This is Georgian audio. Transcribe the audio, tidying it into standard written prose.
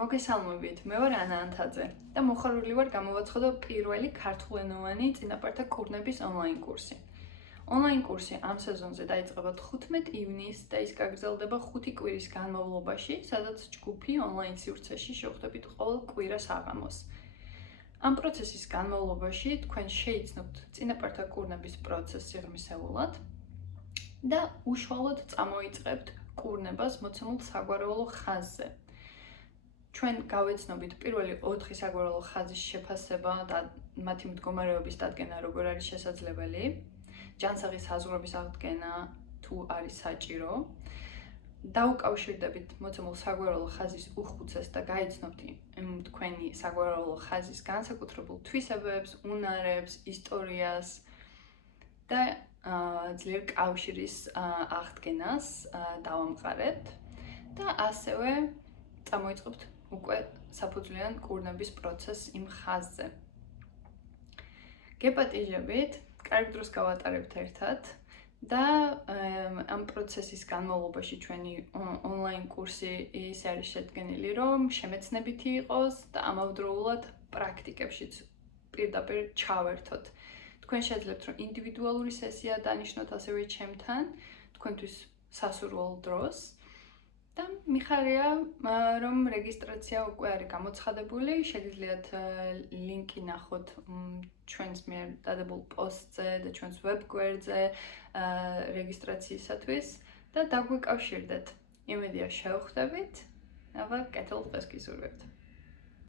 მოგესალმებით, მე ვარ ანა ანთაძე და მოხარული ვარ გამოვაცხადო პირველი ქართულენოვანი წინაპართა კურნების ონლაინ კურსი. ონლაინ კურსი ამ სეზონზე დაიწყება 15 ივნისს და ის გაგრძელდება 5 კვირის განმავლობაში, სადაც ჯგუფი ონლაინ სივრცეში შევხვდებით ყოველ კვირას აღამოს. ამ პროცესის განმავლობაში თქვენ შეიცნობთ წინაპართა კურნების პროცესს სიღრმისეულად და უშუალოდ წამოიწყებთ კურნებას მოცემულ საგვარეულო ხაზზე. ჩვენ გავეცნობით პირველი 4 საგვარეულო ხაზის შეფასება და მათი მდგომარეობის დადგენა როგორ არის შესაძლებელი, ჯანსაღი საზღვრების აღდგენა თუ არის საჭირო, დაუკავშირდებით მოცემულ საგვარეულო ხაზის უხუცესს და გაიცნობთ თქვენი საგვარეულო ხაზის განსაკუთრებულ თვისებებს, უნარებს, ისტორიას და ძლიერ კავშირის აღდგენას დავამყარებთ და ასევე წამოიწყებთ უკვე საფუძვლიან კურნების პროცესს იმ ხაზზე. გეპატიჟებით, კარგ დროს გავატარებთ ერთად და ამ პროცესის განმავლობაში ჩვენი ონლაინ კურსი ის არის შედგენილი, რომ შემეცნებითი იყოს და ამავდროულად პრაქტიკებშიც პირდაპირ ჩავერთოთ. თქვენ შეძლებთ, რომ ინდივიდუალური სესია დანიშნოთ ასევე ჩემთან, თქვენთვის სასურველ დროს. და მიხარია, რომ რეგისტრაცია უკვე არის გამოცხადებული, შეგიძლიათ ლინკი ნახოთ ჩვენს მიერ დადებულ პოსტზე და ჩვენს ვებგვერდზე რეგისტრაციისათვის და დაგვიკავშირდეთ. იმედია შევხვდებით. აბა, კეთილ დღეს გისურვებთ.